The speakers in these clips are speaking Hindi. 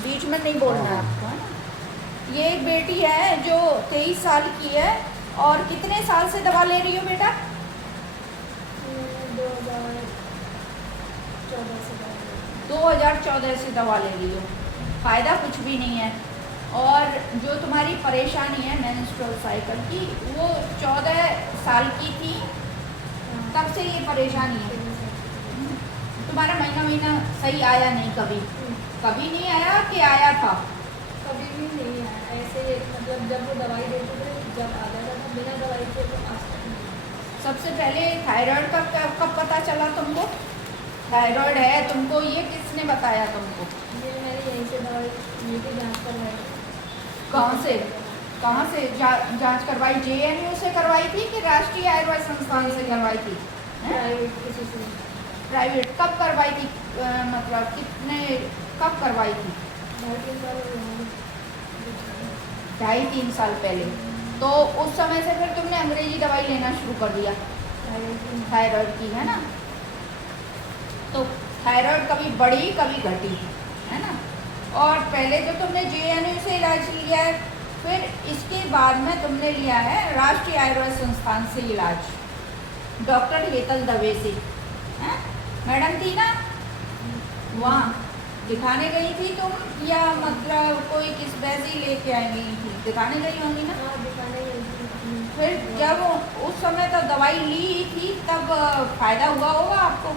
बीच में नहीं बोलना है आपको, है ना। ये एक बेटी है जो 23 साल की है, और कितने साल से दवा ले रही हो बेटा? 2014 से दवा ले रही हो। फ़ायदा कुछ भी नहीं है। और जो तुम्हारी परेशानी है मेंस्ट्रुअल साइकिल की, वो 14 साल की थी तब से ये परेशानी है। तुम्हारा महीना सही आया नहीं कभी? कभी नहीं आया कि आया था? कभी भी नहीं आया ऐसे, मतलब जब वो दवाई देते थे जब आ जाता था, बिना दवाई के तो आज तक नहीं। सबसे पहले थायराइड का कब पता चला तुमको? थायराइड है तुमको, ये किसने बताया तुमको? ये मैंने यहीं से दवाई लेके जाँच करवाई। कहाँ से जांच करवाई? JNU से करवाई थी कि राष्ट्रीय आयुर्वेद संस्थान से करवाई थी? प्राइवेट किसी से। प्राइवेट कब करवाई थी? मतलब कब करवाई थी? 2.5-3 साल पहले। तो उस समय से फिर तुमने अंग्रेजी दवाई लेना शुरू कर दिया थायराइड की, है ना। तो थायराइड कभी बढ़ी कभी घटी, है ना। और पहले जो तुमने JNU से इलाज लिया है, फिर इसके बाद में तुमने लिया है राष्ट्रीय आयुर्वेद संस्थान से इलाज, डॉक्टर हेतल दवे से, हैं? मैडम थी ना वहाँ, दिखाने गई थी तुम, या मतलब कोई किस वजह से लेके आई गई थी? दिखाने गई होंगी ना। हाँ, दिखाने गई थी। फिर जब उस समय तो दवाई ली थी तब फायदा हुआ होगा आपको?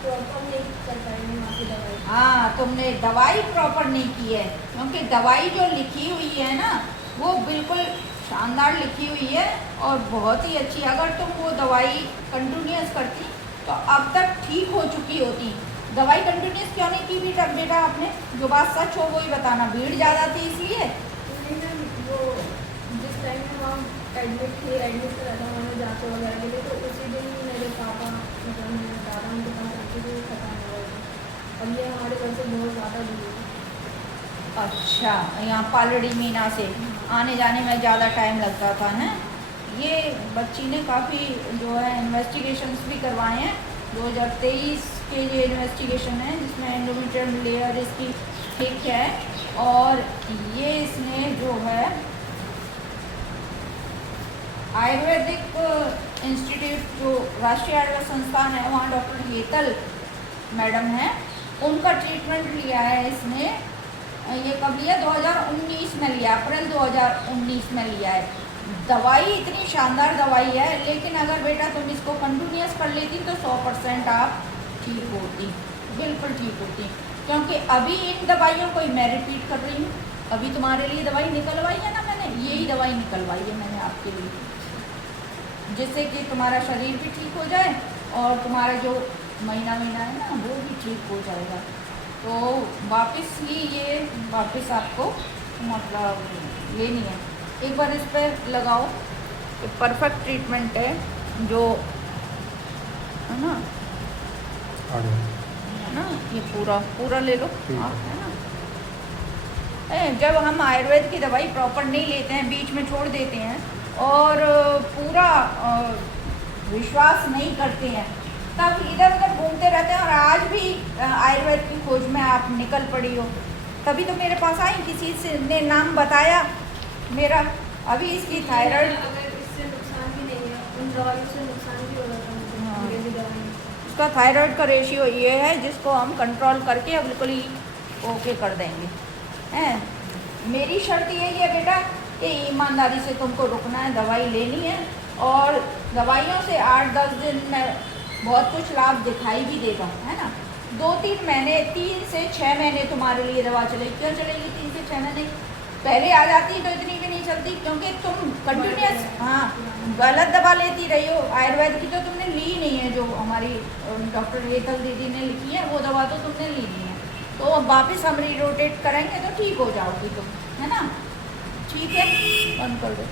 प्रॉपर नहीं कर पाएंगे वहाँ की दवाई। हाँ, तुमने दवाई प्रॉपर नहीं की है, क्योंकि दवाई जो लिखी हुई है ना वो बिल्कुल शानदार लिखी हुई है और बहुत ही अच्छी। अगर तुम वो दवाई कंटिन्यूस करती तो अब तक ठीक हो चुकी होती। दवाई कंटिन्यूस क्यों नहीं की बेटा आपने? जो बात सच हो वही बताना। भीड़ ज़्यादा थी इसलिए? नहीं मैम, वो जिस टाइम में वहाँ एडमिट करा था मैंने जाँच वगैरह के लिए, तो उसी दिन मेरे पापा, मतलब मेरे दादा उनके पास रखी थी, खत्म हो गई थी। अब ये हमारे घर से बहुत ज़्यादा दूर है। अच्छा, यहाँ पालड़ी मीना से आने जाने में ज़्यादा टाइम लगता था, हैं? ये बच्ची ने काफ़ी जो है इन्वेस्टिगेशंस भी करवाए हैं। 2023 के ये इन्वेस्टिगेशन है जिसमें एंडोमेट्रियम लेयर इसकी ठीक है, और ये इसने जो है आयुर्वेदिक इंस्टीट्यूट, जो राष्ट्रीय आयुर्वेद संस्थान है, वहाँ डॉक्टर हेतल मैडम हैं, उनका ट्रीटमेंट लिया है इसने। ये कब लिया? 2019 में लिया, अप्रैल 2019 में लिया है। दवाई इतनी शानदार दवाई है, लेकिन अगर बेटा तुम इसको कंटिन्यूस कर लेती तो 100% आप ठीक होती, बिल्कुल ठीक होती। क्योंकि अभी इन दवाइयों को मैं रिपीट कर रही हूँ, अभी तुम्हारे लिए दवाई निकलवाई है ना मैंने, यही दवाई निकलवाई है मैंने आपके लिए, जिससे कि तुम्हारा शरीर भी ठीक हो जाए और तुम्हारा जो महीना है ना वो भी ठीक हो जाएगा। तो वापस ही ये वापस आपको मतलब लेनी है। एक बार इस पर लगाओ, ये परफेक्ट ट्रीटमेंट है जो, है ना, ये पूरा ले लो आप, है ना। जब हम आयुर्वेद की दवाई प्रॉपर नहीं लेते हैं, बीच में छोड़ देते हैं और पूरा विश्वास नहीं करते हैं, तब इधर उधर घूमते रहते हैं। और आज भी आयुर्वेद की खोज में आप निकल पड़ी हो, तभी तो मेरे पास आई, किसी से ने नाम बताया मेरा। अभी इसकी थायराइड, अगर इससे नुकसान भी नहीं है, उन दवाइयों से नुकसान भी हो जाता है। हाँ। अंग्रेजी दवाई, इसका थायराइड का रेशियो ये है जिसको हम कंट्रोल करके बिल्कुल ही ओके कर देंगे, हैं। मेरी शर्त यही है बेटा कि ईमानदारी से तुमको रुकना है, दवाई लेनी है, और दवाइयों से 8-10 दिन में बहुत कुछ लाभ दिखाई भी देगा, है ना। 2-3 महीने, 3 से 6 महीने तुम्हारे लिए दवा चलेगी। क्यों चलेगी 3 से 6 महीने? पहले आ जाती तो इतनी भी नहीं चलती, क्योंकि तुम कंटिन्यूस गलत दवा लेती रही हो। आयुर्वेद की तो तुमने ली नहीं है, जो हमारी डॉक्टर हेतल दीदी ने लिखी है वो दवा तो तुमने ली नहीं है। तो अब वापस हम रीरोटेट करेंगे तो ठीक हो जाओगी तुम, है ना। ठीक है, बंद कर दो।